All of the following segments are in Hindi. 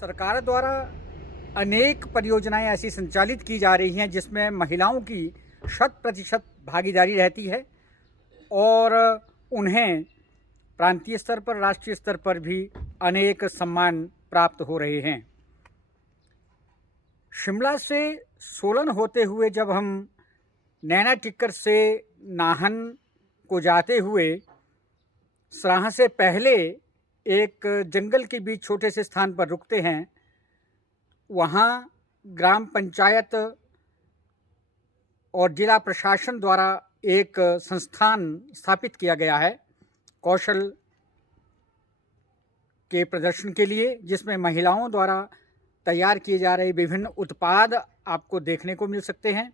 सरकार द्वारा अनेक परियोजनाएं ऐसी संचालित की जा रही हैं जिसमें महिलाओं की 100% भागीदारी रहती है और उन्हें प्रांतीय स्तर पर, राष्ट्रीय स्तर पर भी अनेक सम्मान प्राप्त हो रहे हैं। शिमला से सोलन होते हुए जब हम नैना टिक्कर से नाहन को जाते हुए सराहां से पहले एक जंगल के बीच छोटे से स्थान पर रुकते हैं, वहाँ ग्राम पंचायत और जिला प्रशासन द्वारा एक संस्थान स्थापित किया गया है कौशल के प्रदर्शन के लिए, जिसमें महिलाओं द्वारा तैयार किए जा रहे विभिन्न उत्पाद आपको देखने को मिल सकते हैं।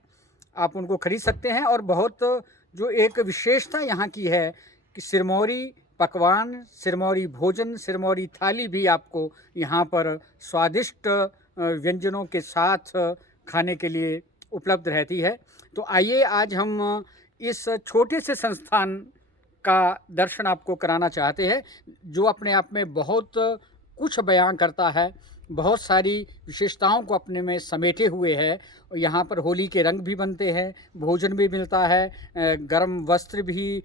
आप उनको खरीद सकते हैं और बहुत जो एक विशेषता यहाँ की है कि सिरमौरी पकवान, सिरमौरी भोजन, सिरमौरी थाली भी आपको यहाँ पर स्वादिष्ट व्यंजनों के साथ खाने के लिए उपलब्ध रहती है। तो आइए आज हम इस छोटे से संस्थान का दर्शन आपको कराना चाहते हैं, जो अपने आप में बहुत कुछ बयां करता है, बहुत सारी विशेषताओं को अपने में समेटे हुए है। यहाँ पर होली के रंग भी बनते हैं, भोजन भी मिलता है, गर्म वस्त्र भी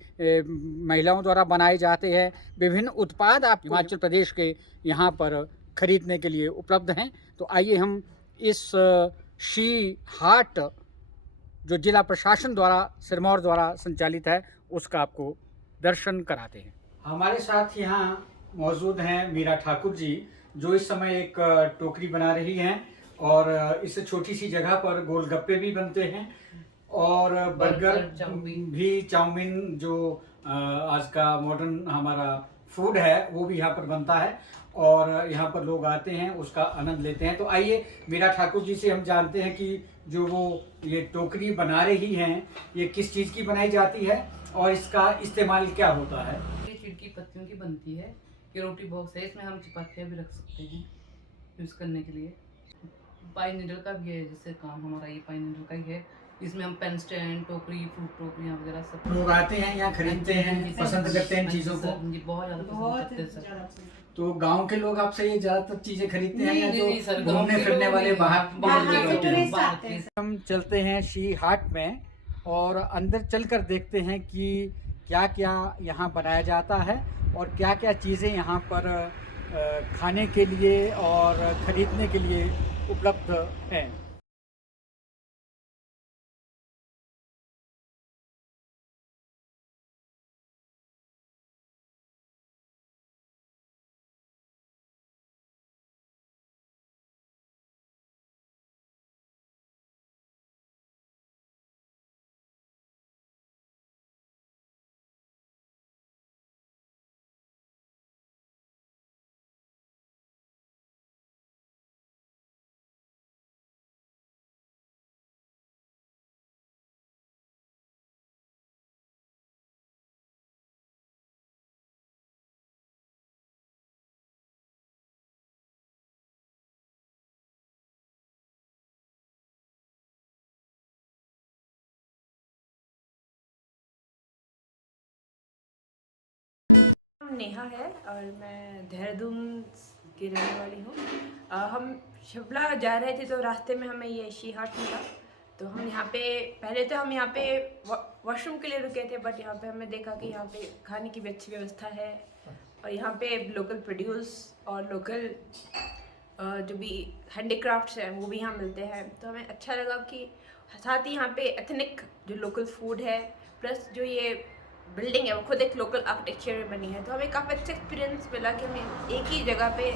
महिलाओं द्वारा बनाए जाते हैं। विभिन्न उत्पाद आप हिमाचल प्रदेश के यहाँ पर खरीदने के लिए उपलब्ध हैं। तो आइए हम इस शी हाट जो जिला प्रशासन द्वारा सिरमौर द्वारा संचालित है उसका आपको दर्शन कराते हैं। हमारे साथ यहाँ मौजूद हैं मीरा ठाकुर जी, जो इस समय एक टोकरी बना रही हैं और इस छोटी सी जगह पर गोलगप्पे भी बनते हैं और बर्गर भी, चाउमीन जो आज का मॉडर्न हमारा फूड है वो भी यहाँ पर बनता है और यहाँ पर लोग आते हैं, उसका आनंद लेते हैं। तो आइए मीरा ठाकुर जी से हम जानते हैं कि जो वो ये टोकरी बना रही हैं ये किस चीज़ की बनाई जाती है और इसका इस्तेमाल क्या होता है। ये चिड़ की पत्तियों की बनती है। ये रोटी बॉक्स है, इसमें हम चपातियाँ भी रख सकते हैं यूज़ करने के लिए। पाइन नीडल का भी है, जिससे काम हमारा ये पाइन नीडल का ही है। इसमें हम पेन स्टैंड, टोकरी, फ्रूट टोकरियाँ वगैरह सब लोग आते हैं यहाँ खरीदते हैं, पसंद करते हैं चीज़ों को। जी बहुत ज़्यादा पसंद करते हैं सर। तो गांव के लोग आपसे ये ज़्यादातर चीज़ें खरीदते हैं या जो घूमने घूमने फिरने वाले बाहर हम चलते हैं शी हाट में और अंदर चलकर देखते हैं कि क्या क्या यहाँ बनाया जाता है और क्या क्या चीज़ें यहाँ पर खाने के लिए और ख़रीदने के लिए उपलब्ध हैं। नेहा है और मैं देहरादून की रहने वाली हूँ। हम शिमला जा रहे थे तो रास्ते में हमें ये शी हाट मिला। तो हम यहाँ पे पहले तो हम यहाँ पे वॉशरूम के लिए रुके थे, बट यहाँ पे हमने देखा कि यहाँ पे खाने की भी अच्छी व्यवस्था है और यहाँ पे लोकल प्रोड्यूस और लोकल जो भी हैंडीक्राफ्ट्स हैं वो भी यहाँ मिलते हैं। तो हमें अच्छा लगा कि साथ ही यहाँ पे एथनिक जो लोकल फूड है प्लस जो ये बिल्डिंग है वो खुद एक लोकल आर्किटेक्चर में बनी है। तो हमें काफ़ी अच्छा एक्सपीरियंस मिला कि हमें एक ही जगह पे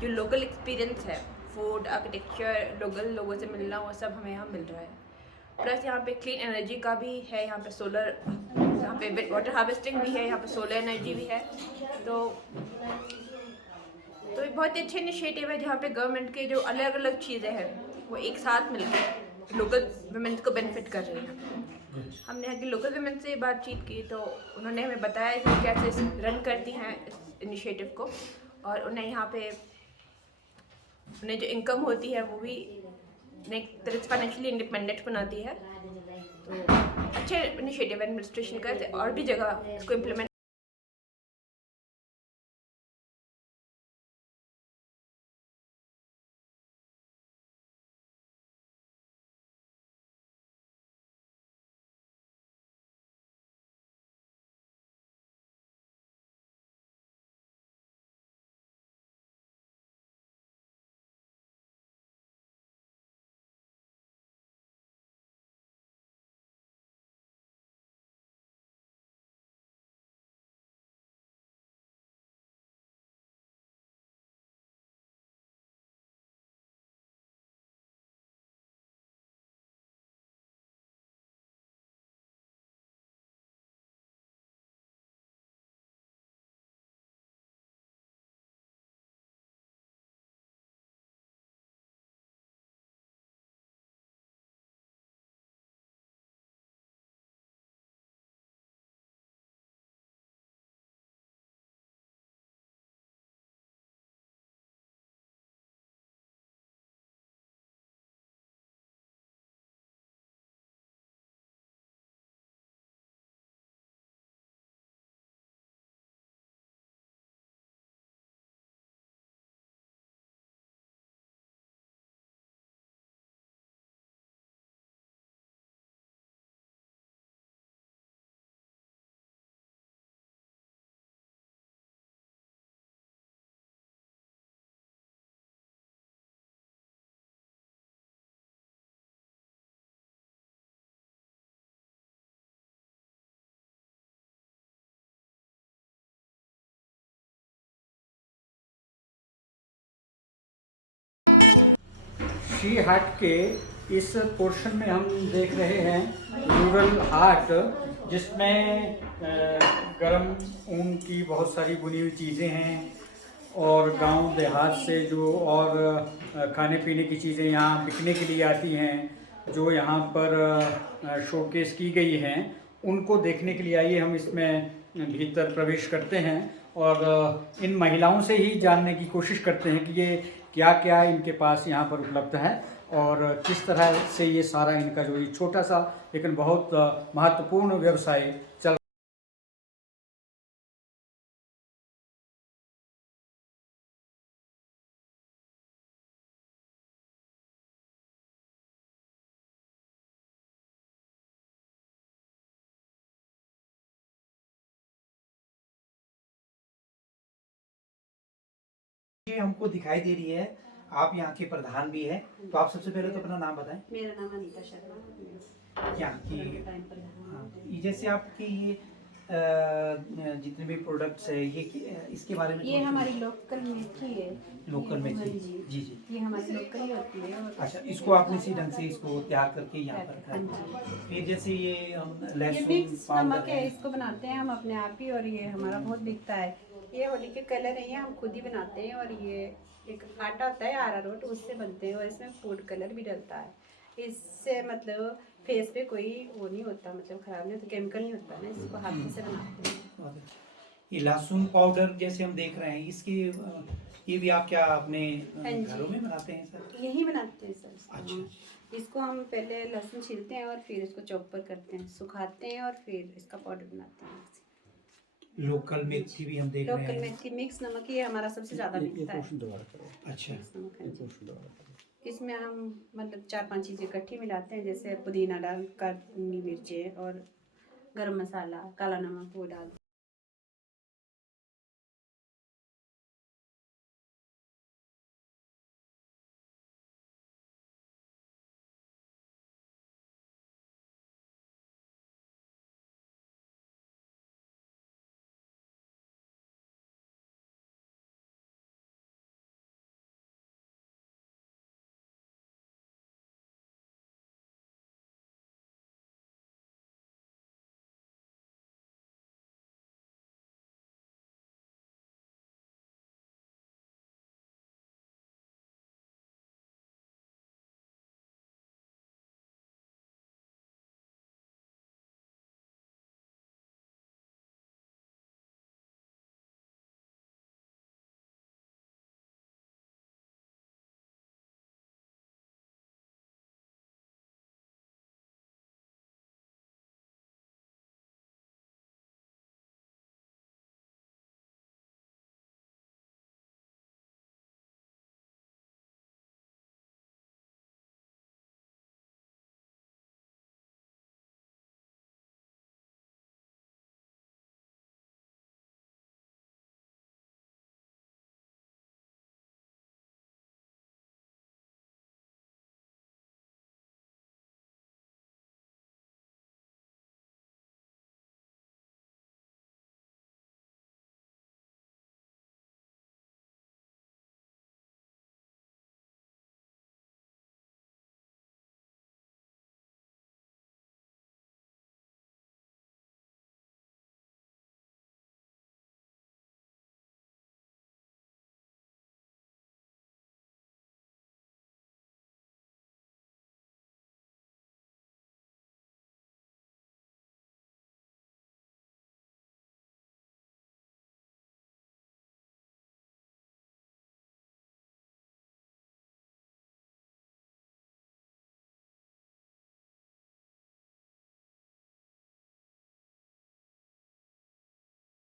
जो लोकल एक्सपीरियंस है, फूड, आर्किटेक्चर, लोकल लोगों से मिलना, वो सब हमें यहाँ मिल रहा है। प्लस यहाँ पे क्लीन एनर्जी का भी है, यहाँ पे सोलर, यहाँ पे वाटर हार्वेस्टिंग भी है, यहाँ पे सोलर एनर्जी भी है। तो ये बहुत ही अच्छे इनिशिएटिव है जहाँ पे गवर्नमेंट के जो अलग अलग चीज़ें हैं वो एक साथ मिलकर लोकल वुमेन्स को बेनिफिट कर रही हैं। हमने यहाँ की लोकल वुमेन से बातचीत की तो उन्होंने हमें बताया कि कैसे रन करती हैं इस इनिशिएटिव को और उन्हें यहाँ पे उन्हें जो इनकम होती है वो भी एक तरह से फाइनेंशियली इंडिपेंडेंट बनाती है। तो अच्छे इनिशिएटिव एडमिनिस्ट्रेशन का और भी जगह इसको इम्प्लीमेंट शी हाट के इस पोर्शन में हम देख रहे हैं रूरल हाट, जिसमें गरम ऊन की बहुत सारी बुनी हुई चीज़ें हैं और गांव देहात से जो और खाने पीने की चीज़ें यहाँ बिकने के लिए आती हैं, जो यहाँ पर शोकेस की गई हैं, उनको देखने के लिए आइए हम इसमें भीतर प्रवेश करते हैं और इन महिलाओं से ही जानने की कोशिश करते हैं कि ये क्या क्या इनके पास यहाँ पर उपलब्ध है और किस तरह से ये सारा इनका जो ये छोटा सा लेकिन बहुत महत्वपूर्ण व्यवसाय चल। ये हमको दिखाई दे रही है, आप यहाँ के प्रधान भी हैं, तो आप सबसे पहले तो अपना नाम बताएं। मेरा नाम अनीता शर्मा। यहाँ की हाँ, ये जैसे आपकी ये जितने भी प्रोडक्ट्स है ये इसके बारे में ये हमारी लोकल मेथी है। लोकल में हाँ जी जी। जी जी। ये हमारी लोकल ही होती है। और अच्छा, इसको आपने इसी ढंग से इसको तैयार करके यहाँ पर हाँ रखा है। जी। फिर जैसे ये हम ये लहसुन मिक्स पाउडर नमक है, है। इसको बनाते हैं हम अपने आप ही और ये हमारा बहुत बिकता है। ये होली के कलर है, ये हम खुद ही बनाते हैं और ये एक आटा होता है अरारोट, उससे बनते हैं और इसमें फूड कलर भी डलता है। इससे मतलब फेस पे कोई वो नहीं होता, मतलब खराब नहीं होता, केमिकल नहीं होता ना, इसको हाथ से बनाते हैं। बहुत अच्छा। ये लहसुन पाउडर जैसे हम देख रहे हैं, इसकी ये भी आप क्या अपने हाँ जी। घरों में बनाते हैं सर? यही बनाते हैं सर इसको। अच्छा। इसको हम पहले लहसुन छीलते हैं और फिर इसको चॉपर करते हैं, सुखाते हैं और फिर इसका पाउडर बनाते हैं। लोकल मेथी भी हम देख रहे लोकल हैं। मेथी मिक्स नमक ये हमारा सबसे ज़्यादा बिकता है। अच्छा। मिक्स नमक, हाँ जी। इसमें हम मतलब 4-5 चीज़ें इकट्ठी मिलाते हैं, जैसे पुदीना डाल, काली मिर्चें और गरम मसाला, काला नमक वो डालते हैं।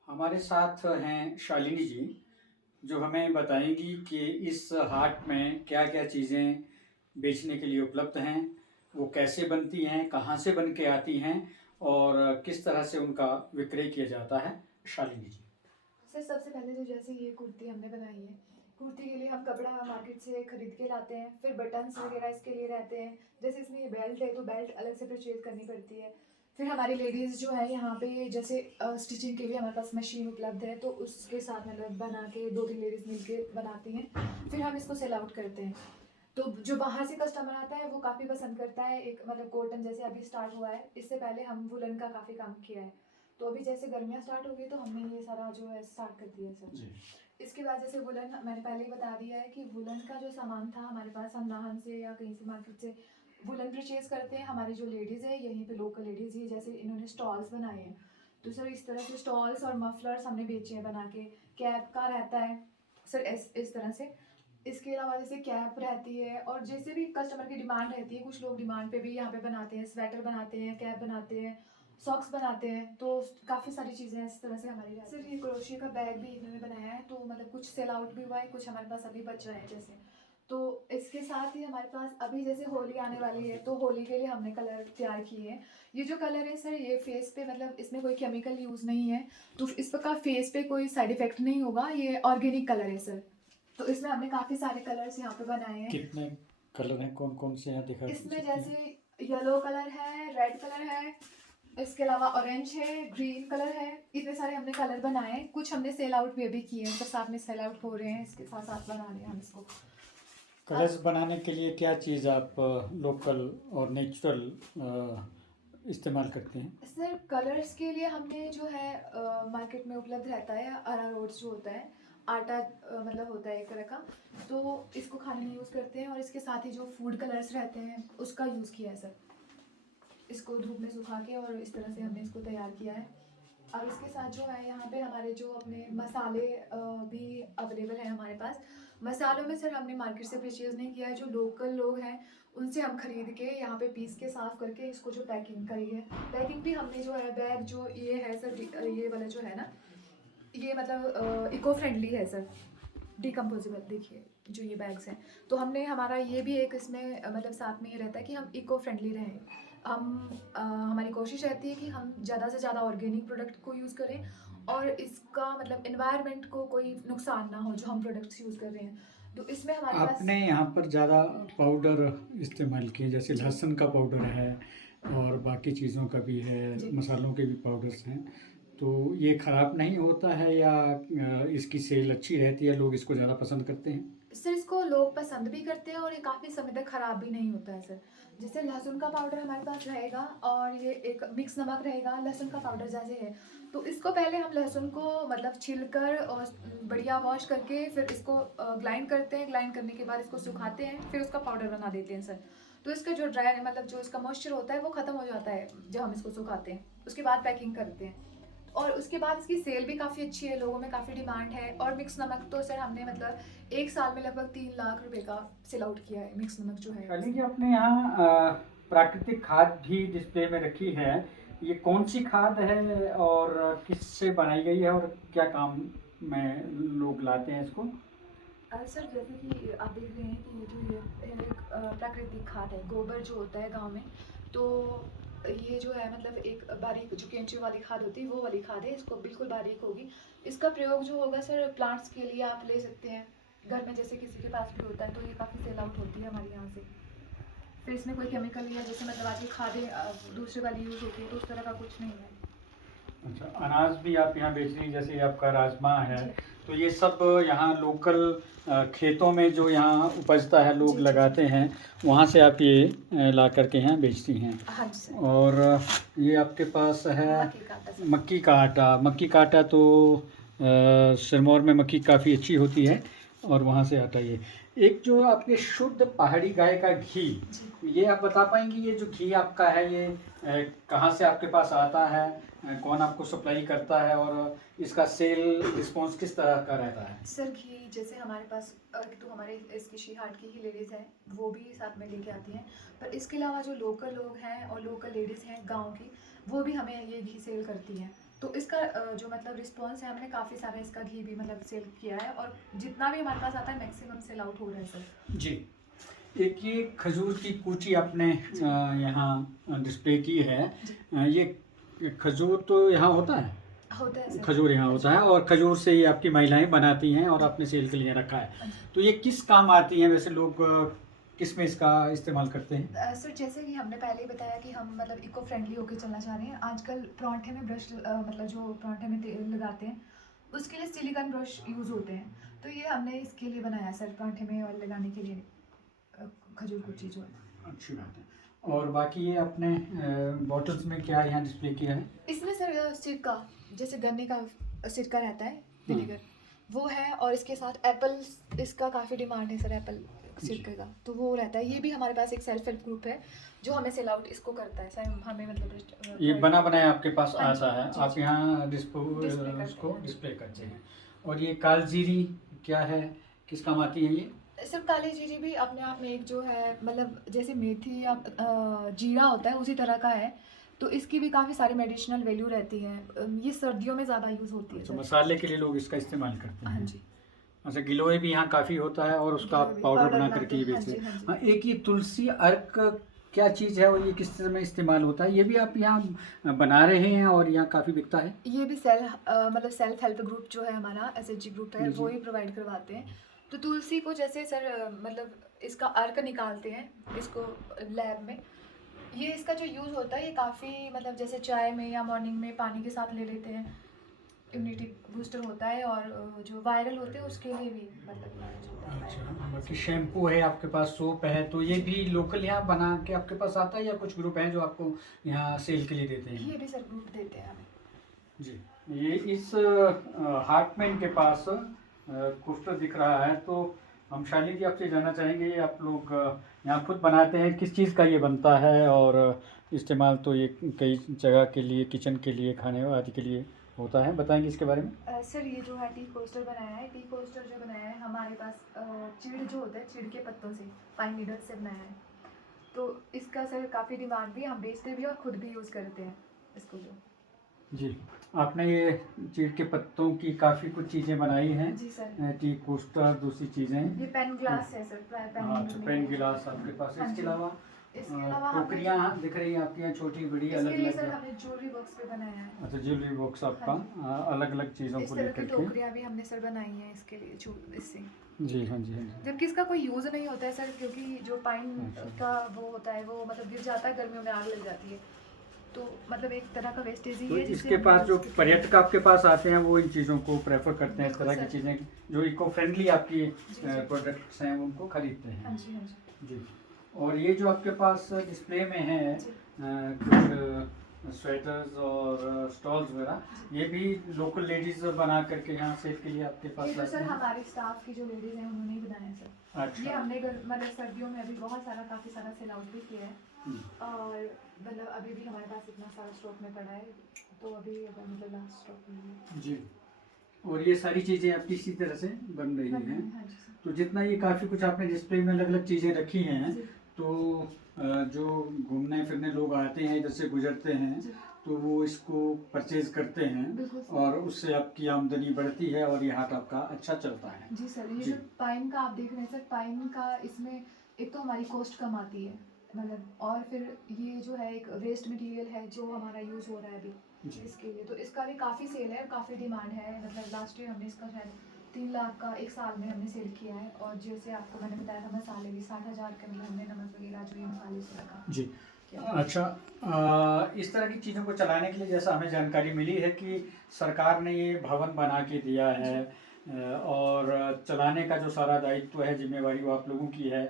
हमारे साथ हैं शालिनी जी, जो हमें बताएंगी कि इस हाट में क्या क्या चीज़ें बेचने के लिए उपलब्ध हैं, वो कैसे बनती हैं, कहाँ से बन के आती हैं और किस तरह से उनका विक्रय किया जाता है। शालिनी जी। सर सबसे पहले तो जैसे ये कुर्ती हमने बनाई है, कुर्ती के लिए हम कपड़ा मार्केट से खरीद के लाते हैं, फिर बटन्स वगैरह इसके लिए रहते हैं। जैसे इसमें ये बेल्ट है तो बेल्ट अलग से परचेज करनी पड़ती है। फिर हमारी लेडीज़ जो है यहाँ पे जैसे स्टिचिंग के लिए हमारे पास मशीन उपलब्ध है, तो उसके साथ मतलब बना के 2-3 लेडीज़ मिलके बनाती हैं, फिर हम इसको सेल आउट करते हैं। तो जो बाहर से कस्टमर आता है वो काफ़ी पसंद करता है। एक मतलब कॉटन जैसे अभी स्टार्ट हुआ है, इससे पहले हम वुलन का काफ़ी काम किया है। तो अभी जैसे गर्मियाँ स्टार्ट हो गई तो हमने ये सारा जो है स्टार्ट कर दिया सर। इसके बाद जैसे वुलन मैंने पहले ही बता दिया है कि वुलन का जो सामान था हमारे पास, हम नाहन से या कहीं से मार्केट से वुलन परचेज़ करते हैं। हमारी जो लेडीज़ है यहीं पे लोकल लेडीज़ ही, जैसे इन्होंने स्टॉल्स बनाए हैं, तो सर इस तरह से स्टॉल्स और मफलर्स हमने बेचे हैं बना के। कैप का रहता है सर इस तरह से। इसके अलावा जैसे कैप रहती है और जैसे भी कस्टमर की डिमांड रहती है, कुछ लोग डिमांड पे भी यहाँ पे बनाते हैं, स्वेटर बनाते हैं, कैप बनाते हैं, सॉक्स बनाते हैं, तो काफ़ी सारी चीज़ें इस तरह से हमारी रहती है। सर ये क्रोशिया का बैग भी इन्होंने बनाया है, तो मतलब कुछ सेल आउट भी हुआ है, कुछ हमारे पास अभी बच रहा है जैसे। तो इसके साथ ही हमारे पास अभी जैसे होली आने वाली है, तो होली के लिए हमने कलर तैयार किए हैं। ये जो कलर है सर, ये फेस पे मतलब इसमें कोई केमिकल यूज़ नहीं है, तो इसका फेस पे कोई साइड इफ़ेक्ट नहीं होगा। ये ऑर्गेनिक कलर है सर। तो इसमें हमने काफ़ी सारे कलर्स यहाँ पे बनाए हैं। कितने कलर हैं, कौन कौन से हैं दिखा इसमें सकते हैं? जैसे येलो कलर है, रेड कलर है, इसके अलावा ऑरेंज है, ग्रीन कलर है। इतने सारे हमने कलर बनाए हैं। कुछ हमने सेल आउट भी किए हैं, तो साथ में सेल आउट हो रहे हैं, इसके साथ साथ बना रहे हैं हम इसको। कलर्स बनाने के लिए क्या चीज़ आप लोकल और नेचुरल इस्तेमाल करते हैं? सर कलर्स के लिए हमने जो है मार्केट में उपलब्ध रहता है अरारोट जो होता है, आटा मतलब होता है एक तरह का, तो इसको खाने में यूज़ करते हैं। और इसके साथ ही जो फूड कलर्स रहते हैं उसका यूज़ किया है सर। इसको धूप में सुखा के और इस तरह से हमने इसको तैयार किया है। अब इसके साथ जो है यहाँ पे हमारे जो अपने मसाले भी अवेलेबल है हमारे पास। मसालों में सर हमने मार्केट से परचेज़ नहीं किया है, जो लोकल लोग हैं उनसे हम खरीद के यहाँ पे पीस के साफ़ करके इसको जो पैकिंग करी है। पैकिंग भी हमने जो है बैग जो ये है सर, ये वाला जो है ना, ये मतलब इको फ्रेंडली है सर, डिकम्पोजेबल। देखिए जो ये बैग्स हैं, तो हमने हमारा ये भी एक इसमें मतलब साथ में ये रहता है कि हम इको फ्रेंडली रहें। हमारी कोशिश रहती है कि हम ज़्यादा से ज़्यादा ऑर्गेनिक प्रोडक्ट को यूज़ करें और इसका मतलब एनवायरनमेंट को कोई नुकसान ना हो जो हम प्रोडक्ट्स यूज़ कर रहे हैं। तो इसमें हमारे पास आपने यहाँ पर ज़्यादा पाउडर इस्तेमाल किए, जैसे लहसुन का पाउडर है और बाकी चीज़ों का भी है, जी। मसालों के भी पाउडर्स हैं, तो ये ख़राब नहीं होता है या इसकी सेल अच्छी रहती है, लोग इसको ज़्यादा पसंद करते हैं? सर इसको लोग पसंद भी करते हैं और ये काफ़ी समय तक ख़राब भी नहीं होता है सर। जैसे लहसुन का पाउडर हमारे पास रहेगा और ये एक मिक्स नमक रहेगा, लहसुन का पाउडर जैसे है, तो इसको पहले हम लहसुन को मतलब छिलकर और बढ़िया वॉश करके फिर इसको ग्राइंड करते हैं। ग्राइंड करने के बाद इसको सुखाते हैं, फिर उसका पाउडर बना देते हैं सर। तो इसका जो ड्राई मतलब जो इसका मॉइस्चर होता है वो ख़त्म हो जाता है जब हम इसको सुखाते हैं। उसके बाद पैकिंग करते हैं और उसके बाद इसकी सेल भी काफ़ी अच्छी है, लोगों में काफ़ी डिमांड है। और मिक्स नमक तो सर हमने मतलब 1 साल में लगभग 3 लाख रुपए का सेल आउट किया है मिक्स नमक जो है। शैली जी, आपने यहाँ प्राकृतिक खाद भी डिस्प्ले में रखी है, ये कौन सी खाद है और किससे बनाई गई है और क्या काम में लोग लाते हैं इसको? सर जैसे कि आप देख रहे हैं कि ये जो ये एक प्राकृतिक खाद है, गोबर जो होता है गांव में, तो ये जो है मतलब एक बारीक जो केंचुए वाली खाद होती है वो वाली खाद है। इसको बिल्कुल बारीक होगी। इसका प्रयोग जो होगा सर प्लांट्स के लिए आप ले सकते हैं, घर में जैसे किसी के पास भी होता है, तो ये काफ़ी सेल आउट होती है हमारे यहाँ से। फिर इसमें कोई केमिकल या जैसे मतलब आजकल खादें दूसरे वाली यूज़ होती है, तो उस तरह का कुछ नहीं है। अच्छा, अनाज भी आप यहाँ बेच रही हैं, जैसे आपका राजमा है, जी। तो ये सब यहाँ लोकल खेतों में जो यहाँ उपजता है, लोग जी। लगाते हैं, वहाँ से आप ये ला करके यहाँ बेचती हैं। हाँ जी सर। और ये आपके पास है मक्के का आटा सर। मक्की का आटा। मक्की का आटा तो सिरमौर में मक्की काफ़ी अच्छी होती है और वहाँ से आटा। ये एक जो आपके शुद्ध पहाड़ी गाय का घी, ये आप बता पाएंगी, ये जो घी आपका है ये कहाँ से आपके पास आता है, कौन आपको सप्लाई करता है और इसका सेल रिस्पॉन्स किस तरह का रहता है? सर घी जैसे हमारे पास तो हमारे इसकी शीहाट की ही लेडीज़ हैं, वो भी साथ में लेके आती हैं। पर इसके अलावा जो लोकल लोग हैं और लोकल लेडीज़ हैं गांव की, वो भी हमें ये घी सेल करती हैं। तो इसका जो मतलब रिस्पॉन्स है, हमने काफ़ी सारा इसका घी भी मतलब सेल किया है और जितना भी हमारे पास आता है मैक्सिमम सेल आउट हो रहा है सर। जी। एक ये खजूर की कूची आपने यहाँ डिस्प्ले की है, ये खजूर तो यहाँ होता है? होता है सर। खजूर यहाँ होता है और खजूर से ये आपकी महिलाएं बनाती हैं और आपने सेल के लिए रखा है, तो ये किस काम आती हैं वैसे, लोग किस में इसका इस्तेमाल करते हैं? सर जैसे कि हमने पहले ही बताया कि हम मतलब इको फ्रेंडली होकर चलना चाह रहे हैं। आजकल परांठे में ब्रश मतलब जो परांठे में तेल लगाते हैं उसके लिए सिलिकॉन ब्रश यूज़ होते हैं, तो ये हमने इसके लिए बनाया सर, परांठे में ऑयल लगाने के लिए। खजूर कुर्ती जो है। अच्छी बात है। और बाकी ये अपने बॉटल्स में क्या यहाँ डिस्प्ले किया है? इसमें सर सिरका, जैसे गन्ने का सिरका रहता है विनेगर, वो है, और इसके साथ एप्पल, इसका काफ़ी डिमांड है सर एप्पल सिरके का, तो वो रहता है। ये भी हमारे पास एक सेल्फ हेल्प ग्रुप है जो हमें सेल आउट इसको करता है सर, हमें मतलब ये बना बनाया आपके पास हाँ जी, आता है, जी, आप जी। यहाँ डिस्प्ले करते उसको हैं। डिस्प्ले करते हैं। और ये कालजीरी क्या है, किस काम आती है ये? सर काली जीरी भी अपने आप में एक जो है, मतलब जैसे मेथी या जीरा होता है उसी तरह का है, तो इसकी भी काफ़ी सारी मेडिसिनल वैल्यू रहती है। ये सर्दियों में ज़्यादा यूज़ होती है अच्छा, सर। मसाले के लिए लोग इसका इस्तेमाल करते हाँ हैं। जी। अच्छा, गिलोय भी यहाँ काफ़ी होता है और उसका आप गिलोय भी, पाउडर पाउडर बना बनाते करके ये हैं, हाँ बेचते जी, हैं। हाँ जी। हाँ, एक ये तुलसी अर्क क्या चीज़ है और ये किस तरह में इस्तेमाल होता है, ये भी आप यहाँ बना रहे हैं और यहाँ काफ़ी बिकता है? ये भी मतलब सेल्फ हेल्प ग्रुप जो है हमारा, एसएचजी ग्रुप है, जी। वो ही प्रोवाइड करवाते हैं। तो तुलसी को जैसे सर मतलब इसका अर्क निकालते हैं इसको लैब में, ये इसका जो यूज़ होता है ये काफ़ी, मतलब जैसे चाय में या मॉर्निंग में पानी के साथ ले लेते हैं, इम्यूनिटी बूस्टर होता है, और जो वायरल होते हैं उसके लिए भी मतलब यूज होता है। अच्छा, बाकी शैम्पू है आपके पास, सोप है, तो ये भी लोकल यहाँ बना के आपके पास आता है या कुछ ग्रुप हैं जो आपको यहाँ सेल के लिए देते हैं? ये भी सर ग्रुप देते हैं हमें। जी, ये इस हार्टमैन के पास पोस्टर दिख रहा है, तो हम शाली जी आपसे जानना चाहेंगे, ये आप लोग यहाँ खुद बनाते हैं, किस चीज़ का ये बनता है और इस्तेमाल तो ये कई जगह के लिए, किचन के लिए, खाने आदि के लिए होता है, बताएंगे इसके बारे में? सर ये जो है टी कोस्टर बनाया है, टी कोस्टर जो बनाया है हमारे पास चिड़ जो होता है, चिड़ के पत्तों से, पाइन नीडल से बनाया है, तो इसका सर काफ़ी डिमांड भी, हम बेचते भी और खुद भी यूज़ करते हैं इसको जो। जी, आपने ये चीड़ के पत्तों की काफ़ी कुछ चीज़ें बनाई हैं, जी सर। टी कोस्टर, दूसरी चीज़ें। ये पेन ग्लास है सर, पेन हाँ, अच्छा, पेन गिलास आपके पास है। हाँ इसके जी। अलावा इसके अलावा हमने टोकरियाँ दिख रही हैं आपकी यहाँ, छोटी बड़ी इसके अलग लिए सर अलग। हमने ज्वेलरी बॉक्स पे बनाया है। अच्छा, ज्वेलरी बॉक्स आपका अलग अलग चीज़ों इस को तरह लेकर की के। टोकरियाँ भी हमने सर बनाई हैं इसके लिए, इससे, जी हाँ जी हाँ जी। जबकि इसका कोई यूज़ नहीं होता है सर, क्योंकि जो पाइन अच्छा। का वो होता है वो मतलब गिर जाता है, गर्मियों में आग लग जाती है, तो मतलब एक तरह का वेस्टेज ही तो है जिससे इसके हम पास use जो करते हैं। पर्यटक आपके पास आते हैं वो इन चीज़ों को प्रेफर करते हैं, इस बिल्कुल तरह की सर। चीज़ें जो इको फ्रेंडली आपकी जी, जी। प्रोडक्ट्स हैं उनको खरीदते हाँ हैं। जी, हाँ जी। जी, और ये जो आपके पास डिस्प्ले में है जी। कुछ स्वेटर्स और स्टॉल्स वगैरह, ये भी लोकल लेडीज बना करके यहाँ सेल के लिए आपके ये पास तो लाती सर हैं? हमारे स्टाफ की जो लेडीज़ हैं उन्होंने ही बनाया है सर। ये अच्छा। हमने मतलब सर्दियों में अभी बहुत सारा, काफ़ी सारा सेल आउट भी किया है, और मतलब अभी भी हमारे पास इतना सारा स्टॉक में पड़ा है, तो अभी अगर मतलब लास्ट स्टॉक में है। जी, और ये सारी चीज़ें आपकी इसी तरह से बन रही बन रही हैं। है, हाँ जी सर। तो जितना ये काफ़ी कुछ आपने डिस्प्ले में अलग अलग चीज़ें रखी हैं, जी। तो जो घूमने फिरने लोग आते हैं, इधर से गुजरते हैं, जी। तो वो इसको परचेज करते हैं बिल्कुल सर। और उससे आपकी आमदनी बढ़ती है और ये हाट आपका अच्छा चलता है। जी सर, ये जी। जो पाइन का आप देख रहे हैं सर, पाइन का इसमें एक तो हमारी कॉस्ट कम आती है, मतलब, और फिर ये जो है एक वेस्ट मटेरियल है जो हमारा यूज़ हो रहा है अभी जी। इसके लिए, तो इसका भी काफ़ी सेल है, काफ़ी डिमांड है, मतलब लास्ट ईयर हमने इसका शायद 3 लाख का एक साल में हमने सेल किया है, और जैसे आपको मैंने बताया था मसाले भी 60,000 के, मतलब हमने नमक वगैरह जो ये मसाले से रखा। जी, अच्छा, इस तरह की चीज़ों को चलाने के लिए जैसा हमें जानकारी मिली है कि सरकार ने ये भवन बना के दिया है, और चलाने का जो सारा दायित्व है, जिम्मेवारी वो आप लोगों की है।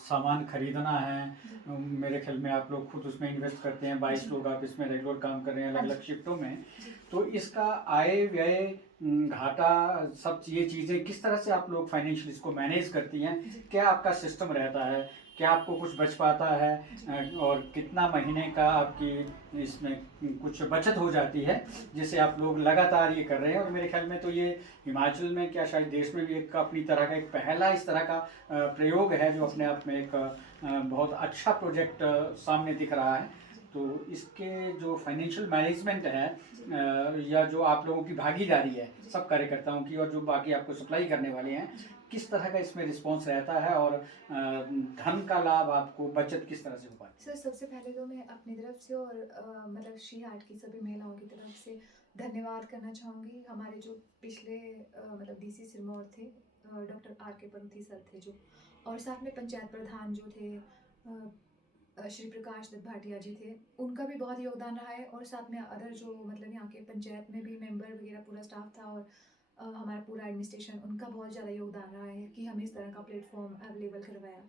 सामान खरीदना है, मेरे ख्याल में आप लोग खुद उसमें इन्वेस्ट करते हैं, 22 लोग आप इसमें रेगुलर काम कर रहे हैं अलग अलग शिफ्टों में, तो इसका आय व्यय घाटा सब ये चीज़ें किस तरह से आप लोग फाइनेंशियल इसको मैनेज करती हैं, क्या आपका सिस्टम रहता है, क्या आपको कुछ बच पाता है और कितना महीने का आपकी इसमें कुछ बचत हो जाती है जिससे आप लोग लगातार ये कर रहे हैं? और मेरे ख्याल में तो ये हिमाचल में, क्या शायद देश में भी एक अपनी तरह का एक पहला इस तरह का प्रयोग है जो अपने आप में एक बहुत अच्छा प्रोजेक्ट सामने दिख रहा है। तो इसके जो फाइनेंशियल मैनेजमेंट है या जो आप लोगों की भागीदारी है सब कार्यकर्ताओं की, और जो बाकी आपको सप्लाई करने वाले हैं, किस तरह का इसमें रिस्पांस रहता है और धन का लाभ आपको बचत किस तरह से हो पाती सर सबसे पहले तो मैं अपनी तरफ से और मतलब श्री हाट की सभी महिलाओं की तरफ से धन्यवाद करना चाहूँगी। हमारे जो पिछले मतलब डीसी सिरमौर थे, डॉक्टर आर.के. पंथी सर थे जो, और साथ में पंचायत प्रधान जो थे श्री प्रकाश दत्त भाटिया जी थे, उनका भी बहुत योगदान रहा है, और साथ में अदर जो मतलब यहाँ के पंचायत में भी मेंबर वगैरह पूरा स्टाफ था, और हमारा पूरा एडमिनिस्ट्रेशन, उनका बहुत ज़्यादा योगदान रहा है कि हमें इस तरह का प्लेटफॉर्म अवेलेबल करवाया।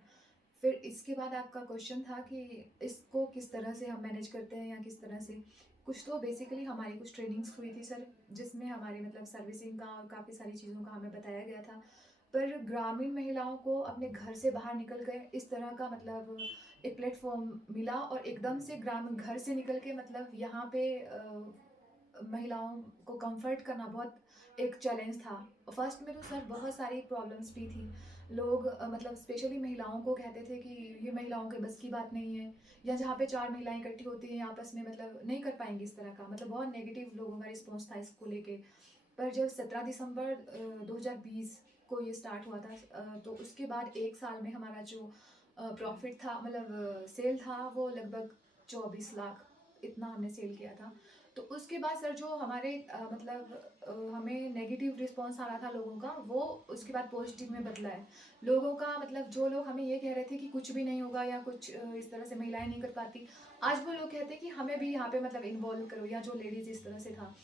फिर इसके बाद आपका क्वेश्चन था कि इसको किस तरह से हम मैनेज करते हैं या किस तरह से। कुछ तो बेसिकली हमारी कुछ ट्रेनिंग्स हुई थी सर, जिसमें हमारे मतलब सर्विसिंग का और काफ़ी सारी चीज़ों का हमें बताया गया था। पर ग्रामीण महिलाओं को अपने घर से बाहर निकल कर इस तरह का मतलब एक प्लेटफॉर्म मिला, और एकदम से ग्रामीण घर से निकल के मतलब यहाँ पे महिलाओं को कंफर्ट करना बहुत एक चैलेंज था। फर्स्ट में तो सर बहुत सारी प्रॉब्लम्स भी थी। लोग मतलब स्पेशली महिलाओं को कहते थे कि ये महिलाओं के बस की बात नहीं है, या जहाँ पे 4 महिलाएं इकट्ठी होती हैं आपस में मतलब नहीं कर पाएंगी इस तरह का, मतलब बहुत नेगेटिव लोगों का रिस्पॉन्स था इसको लेके। पर जब 17 दिसंबर 2020 को ये स्टार्ट हुआ था, तो उसके बाद 1 साल में हमारा जो प्रॉफिट था मतलब सेल था वो लगभग 24 लाख इतना हमने सेल किया था। तो उसके बाद सर जो हमारे मतलब हमें नेगेटिव रिस्पॉन्स आ रहा था लोगों का, वो उसके बाद पॉजिटिव में बदला है। लोगों का मतलब जो लोग हमें ये कह रहे थे कि कुछ भी नहीं होगा या कुछ इस तरह से महिलाएं नहीं कर पाती, आज वो लोग कहते हैं कि हमें भी यहाँ पे मतलब इन्वॉल्व करो, या जो लेडीज़ इस तरह से था।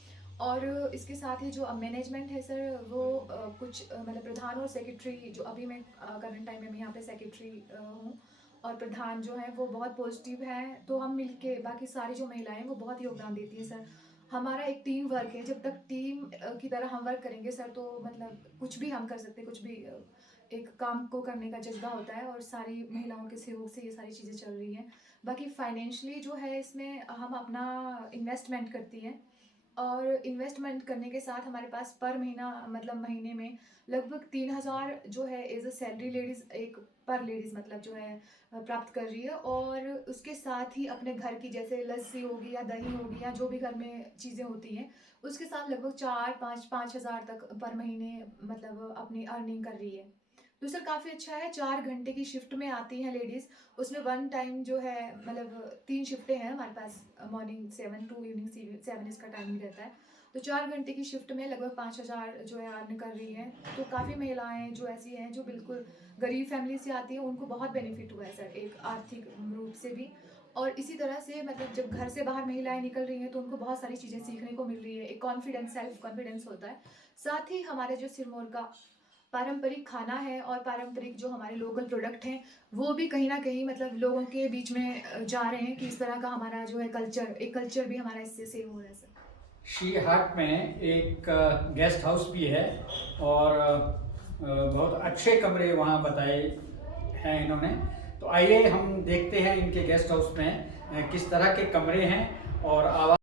और इसके साथ ही जो मैनेजमेंट है सर वो कुछ मतलब प्रधान और सेक्रेटरी, जो अभी मैं करंट टाइम में मैं यहाँ पे सेक्रेटरी हूँ, और प्रधान जो है वो बहुत पॉजिटिव हैं। तो हम मिलके बाकी सारी जो महिलाएं हैं वो बहुत योगदान देती हैं सर। हमारा एक टीम वर्क है, जब तक टीम की तरह हम वर्क करेंगे सर तो मतलब कुछ भी हम कर सकते हैं, कुछ भी एक काम को करने का जज्बा होता है, और सारी महिलाओं के सहयोग से ये सारी चीज़ें चल रही हैं। बाकी फाइनेंशियली जो है इसमें हम अपना इन्वेस्टमेंट करती हैं, और इन्वेस्टमेंट करने के साथ हमारे पास पर महीना मतलब महीने में लगभग 3,000 जो है एज अ सैलरी लेडीज़ एक पर लेडीज़ मतलब जो है प्राप्त कर रही है। और उसके साथ ही अपने घर की जैसे लस्सी होगी या दही होगी या जो भी घर में चीज़ें होती हैं, उसके साथ लगभग 4-5 हज़ार तक पर महीने मतलब अपनी अर्निंग कर रही है। तो सर काफ़ी अच्छा है। 4 घंटे की शिफ्ट में आती हैं लेडीज़, उसमें वन टाइम जो है मतलब 3 शिफ्टें हैं हमारे पास, मॉर्निंग 7 टू इवनिंग 7 इसका टाइमिंग रहता है। तो 4 घंटे की शिफ्ट में लगभग 5,000 जो है अर्न कर रही हैं। तो काफ़ी महिलाएं जो ऐसी हैं जो बिल्कुल गरीब फैमिली से आती हैं, उनको बहुत बेनिफिट हुआ है सर एक आर्थिक रूप से भी। और इसी तरह से मतलब जब घर से बाहर महिलाएं निकल रही हैं तो उनको बहुत सारी चीज़ें सीखने को मिल रही है, एक कॉन्फिडेंस सेल्फ कॉन्फिडेंस होता है। साथ ही हमारे जो सिरमौर का पारंपरिक खाना है और पारंपरिक जो हमारे लोकल प्रोडक्ट हैं, वो भी कहीं न कहीं मतलब लोगों के बीच में जा रहे हैं कि इस तरह का हमारा जो है कल्चर, एक कल्चर भी हमारा इससे सेव हो रहा है सर। शी हाट में एक गेस्ट हाउस भी है और बहुत अच्छे कमरे वहाँ बताए हैं इन्होंने। तो आइए हम देखते हैं इनके गेस्ट हाउस में किस तरह के कमरे हैं और आवाज़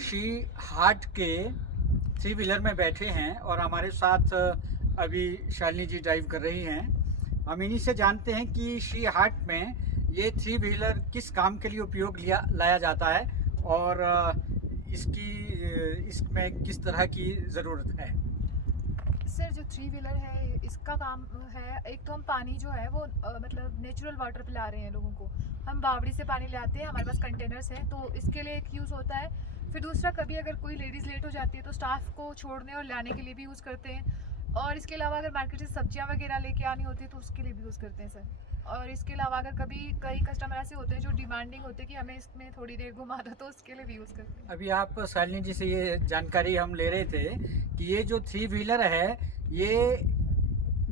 शी हार्ट के 3 व्हीलर में बैठे हैं और हमारे साथ अभी शालिनी जी ड्राइव कर रही हैं। हम इन्हीं से जानते हैं कि शी हार्ट में ये 3 व्हीलर किस काम के लिए उपयोग लाया जाता है और इसमें किस तरह की ज़रूरत है। सर जो 3 व्हीलर है इसका काम है, एक तो हम पानी जो है वो मतलब नेचुरल वाटर पिला रहे हैं लोगों को। हम बावड़ी से पानी लाते हैं, हमारे पास कंटेनर्स हैं तो इसके लिए एक यूज़ होता है। फिर दूसरा, कभी अगर कोई लेडीज़ लेट हो जाती है तो स्टाफ को छोड़ने और लाने के लिए भी यूज़ करते हैं। और इसके अलावा अगर मार्केट से सब्जियां वगैरह लेके आनी होती है तो उसके लिए भी यूज़ करते हैं सर। और इसके अलावा अगर कभी कई कस्टमर ऐसे होते हैं जो डिमांडिंग होते हैं कि हमें इसमें थोड़ी देर घुमा दो तो उसके लिए भी यूज़ करते हैं। अभी आप शालिनी जी से ये जानकारी हम ले रहे थे कि ये जो 3 व्हीलर है ये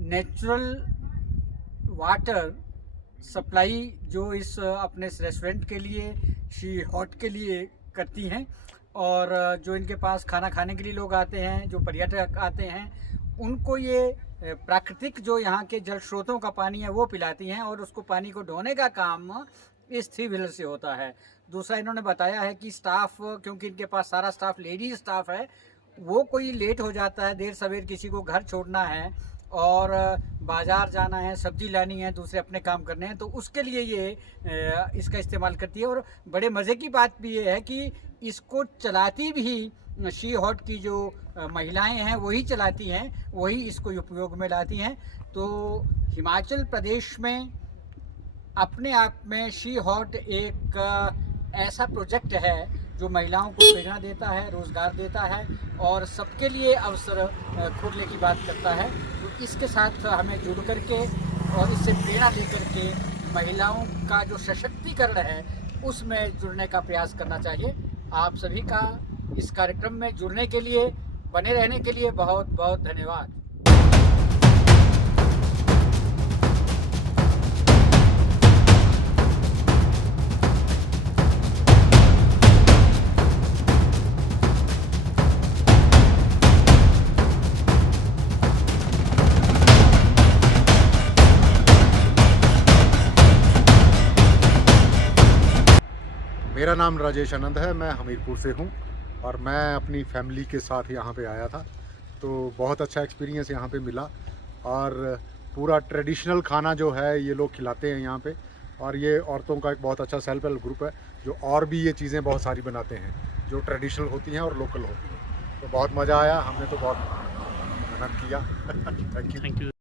नेचुरल वाटर सप्लाई जो इस अपने इस रेस्टोरेंट के लिए शी हॉट के लिए करती हैं और जो इनके पास खाना खाने के लिए लोग आते हैं, जो पर्यटक आते हैं, उनको ये प्राकृतिक जो यहाँ के जल स्रोतों का पानी है वो पिलाती हैं और उसको पानी को ढोने का काम इस 3 व्हीलर से होता है। दूसरा, इन्होंने बताया है कि स्टाफ, क्योंकि इनके पास सारा स्टाफ लेडीज स्टाफ है, वो कोई लेट हो जाता है, देर सवेर किसी को घर छोड़ना है और बाज़ार जाना है, सब्जी लानी है, दूसरे अपने काम करने हैं, तो उसके लिए ये इसका इस्तेमाल करती है। और बड़े मज़े की बात भी ये है कि इसको चलाती भी शी हॉट की जो महिलाएं हैं वही चलाती हैं, वही इसको उपयोग में लाती हैं। तो हिमाचल प्रदेश में अपने आप में शी हॉट एक ऐसा प्रोजेक्ट है जो महिलाओं को प्रेरणा देता है, रोज़गार देता है और सबके लिए अवसर खोलने की बात करता है। तो इसके साथ हमें जुड़ करके और इससे प्रेरणा दे करके महिलाओं का जो सशक्तिकरण है उसमें जुड़ने का प्रयास करना चाहिए। आप सभी का इस कार्यक्रम में जुड़ने के लिए, बने रहने के लिए बहुत बहुत धन्यवाद। मेरा नाम राजेश आनंद है, मैं हमीरपुर से हूँ और मैं अपनी फैमिली के साथ यहाँ पे आया था। तो बहुत अच्छा एक्सपीरियंस यहाँ पे मिला और पूरा ट्रेडिशनल खाना जो है ये लोग खिलाते हैं यहाँ पे। और ये औरतों का एक बहुत अच्छा सेल्फ हेल्प ग्रुप है जो और भी ये चीज़ें बहुत सारी बनाते हैं जो ट्रेडिशनल होती हैं और लोकल होती हैं। तो बहुत मज़ा आया, हमने तो बहुत आनंद किया। Thank you.